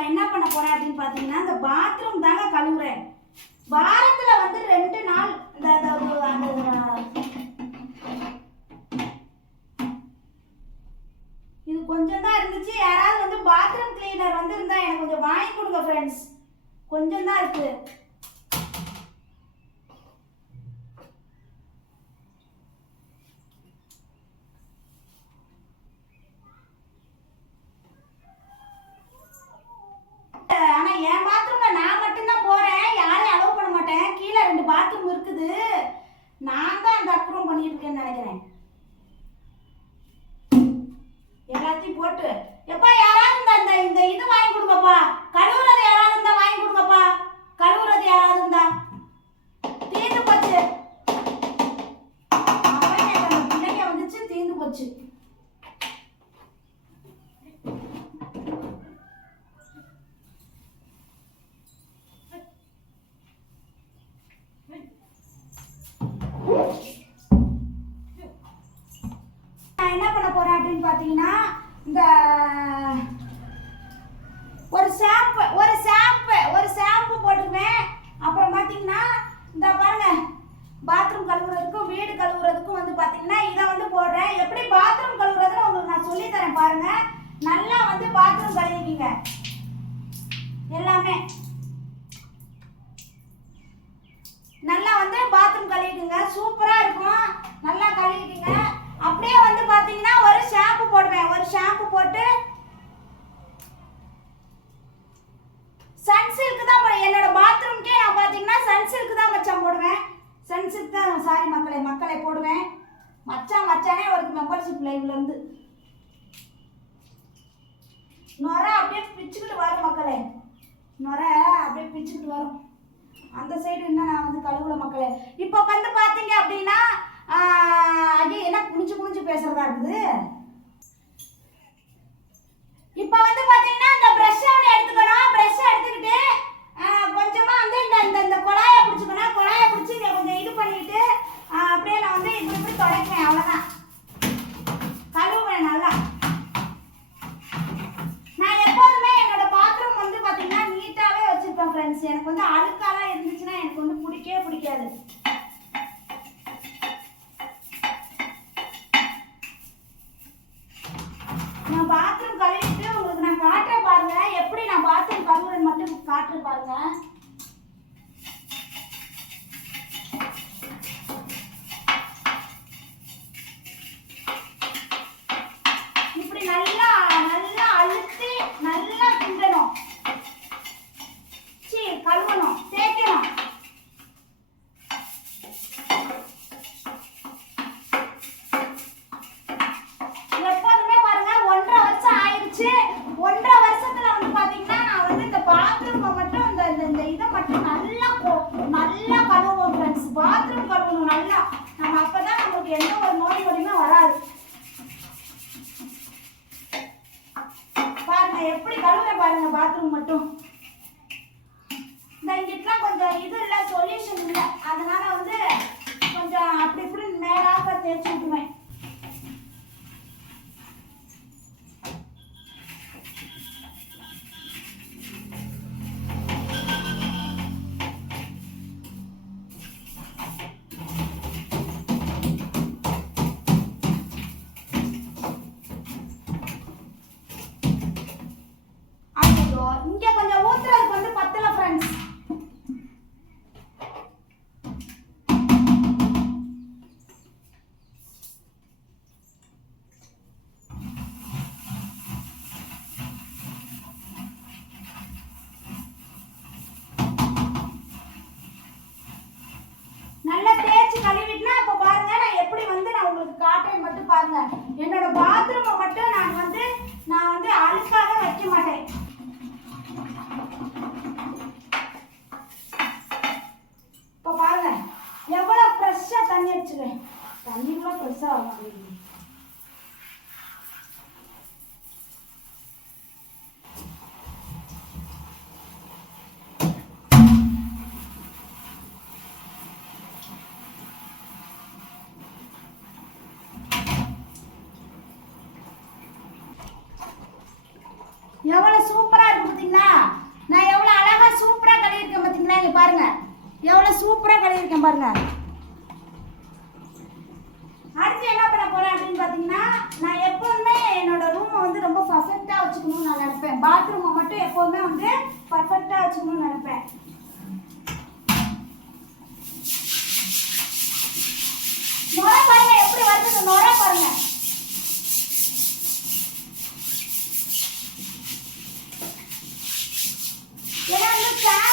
நான் என்ன பண்ண போறேன் அப்படின்னு பார்த்தீங்கன்னா இந்த பாத்ரூம் தாங்க கழுவுறேன். வாரத்தில் வந்து ரெண்டு நாள் இந்த அந்த இது கொஞ்சம் தான் இருந்துச்சு. யாராவது வந்து பாத்ரூம் கிளீனர் வந்து இருந்தால் எனக்கு கொஞ்சம் வாங்கி கொடுங்க ஃப்ரெண்ட்ஸ் கொஞ்சம் தான் இருக்குது ஆனா என் பாத்ரூம்ல நான் மட்டும்தான் போறேன் யாரையும் அலோவ் பண்ண மாட்டேன் கீழே ரெண்டு பாத்ரூம் இருக்குது நான் தான் அந்த அக்குறம் பண்ணிட்டு நினைக்கிறேன் எல்லாத்தையும் போட்டு. எப்பா யாராவது இருந்தா இந்த இந்த இது வாங்கி கொடுங்கப்பா. கழுவுறது யாராவது இருந்தா வாங்கி கொடுங்கப்பா. கழுவுறது யாராவது இருந்தா. பார்த்தீங்கன்னா இந்த ஒரு ஷாம்பு ஒரு ஷாம்பு ஒரு ஷாம்பு போட்டுக்குவேன் அப்புறம் பார்த்தீங்கன்னா இந்த பாருங்க பாத்ரூம் கழுவுறதுக்கும் வீடு கழுவுறதுக்கும் வந்து பார்த்தீங்கன்னா இதை வந்து போடுறேன். எப்படி பாத்ரூம் கழுவுறதுன்னு உங்களுக்கு நான் சொல்லித்தரேன் பாருங்க. நல்லா வந்து பாத்ரூம் கழுவிக்கிங்க. எல்லாமே. நல்லா வந்து பாத்ரூம் கழுவிக்குங்க. சூப்பராக இருக்கும். நல்லா கழுவிக்குங்க. பாத்தீங்கன்னா ஒரு ஷாம்பு போடுவேன். ஒரு ஷாம்பு போட்டு சன்சில்க் தான் என்னோட பாத்ரூம்க்கே நான் பாத்தீங்கன்னா சன்சில்க் தான் மச்சான் போடுவேன். சன்சில்க் தான் சாரி மக்களை மக்களை போடுவேன். மச்சான் மச்சானே ஒரு மெம்பர்ஷிப் லைவ்ல இருந்து. நொர அப்படியே பிச்சுக்கிட்டு வரும் மக்களே. நொர அப்படியே பிச்சுக்கிட்டு வரும். அந்த சைடு இன்னும் நான் வந்து கழுவுல மக்களே. இப்போ வந்து பார்த்தீங்க அப்படின்னா அது பேசுறதா இருக்குது? இப்போ வந்து பார்த்தீங்கன்னா இந்த பிரஷ் ஒன்று எடுத்துக்கணும். பிரஷ் எடுத்துக்கிட்டு கொஞ்சமா வந்து இந்த இந்த இந்த குழாயை பிடிச்சிக்கணும். குழாயை பிடிச்சி இதை கொஞ்சம் இது பண்ணிட்டு அப்படியே நான் வந்து இப்படி இப்படி தொடக்கிறேன். அவ்வளோதான் கழுவுவேன் நல்லா. நான் எப்போதுமே என்னோட பாத்ரூம் வந்து பாத்தீங்கன்னா நீட்டாவே வச்சிருப்பேன் ஃப்ரெண்ட்ஸ் எனக்கு வந்து அழுக்காலாம் இருந்துச்சுன்னா எனக்கு வந்து பிடிக்கவே பிடிக்காது. நான் பாத்ரூம் கழுவிட்டு உங்களுக்கு நான் காட்டுறேன் பாருங்க. எப்படி நான் பாத்ரூம் கழுவுறேன்னு மட்டும் காட்டுறேன் பாருங்க. நான் எப்படி கழுவுற பாருங்க பாத்ரூம் மட்டும். இந்த இங்கிட்டலாம் கொஞ்சம் இது இல்லை சொல்யூஷன் இல்லை. அதனால வந்து கொஞ்சம் அப்படி இப்படி நேராக தேய்ச்சி விட்டுவேன் பாருங்க. என்னோட பாத்ரூமை மட்டும் நான் வந்து நான் வந்து அழுக்காக வைக்க மாட்டேன். இப்போ பாருங்க. எவ்வளோ ஃப்ரெஷ்ஷாக தண்ணி வச்சுருவேன் தண்ணி கூட ஃப்ரெஷ்ஷாக ஆகும் எவ்வளோ சூப்பராக இருக்கு பார்த்தீங்களா நான் எவ்வளோ அழகா சூப்பராக கழுவிருக்கேன் பார்த்தீங்களா இங்கே பாருங்க. எவ்வளோ சூப்பராக கழுவிருக்கேன் பாருங்க. அடுத்து என்ன பண்ண போறேன் அப்படின்னு பார்த்தீங்கன்னா நான் எப்போதுமே என்னோட ரூமை வந்து ரொம்ப பர்ஃபெக்டாக வச்சுக்கணும்னு நான் நினைப்பேன். பாத்ரூமை மட்டும் எப்போதுமே வந்து பர்ஃபெக்டாக வச்சுக்கணும்னு நினைப்பேன். நுரை பாருங்க எப்படி வருது நுரை பாருங்க. that?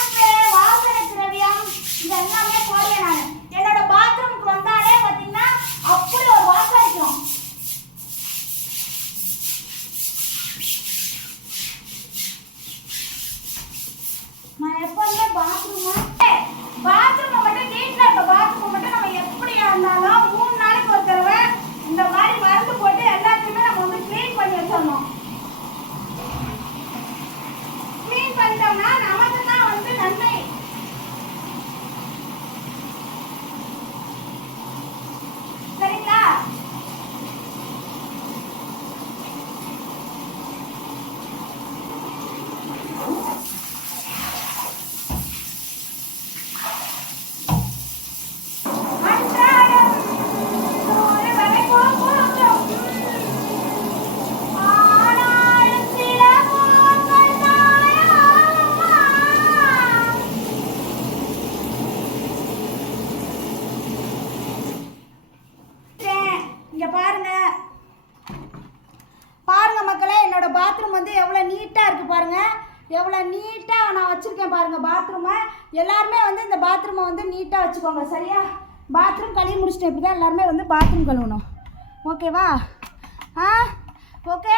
பாருங்க. எவ்வளோ நீட்டாக நான் வச்சுருக்கேன் பாருங்க பாத்ரூமை எல்லாருமே வந்து இந்த பாத்ரூமை வந்து நீட்டாக வச்சுக்கோங்க. சரியா? பாத்ரூம் கழுவி முடிச்சிட்டு இப்படி தான் எல்லாருமே வந்து பாத்ரூம் கழுவணும். ஓகேவா ஆ? ஓகே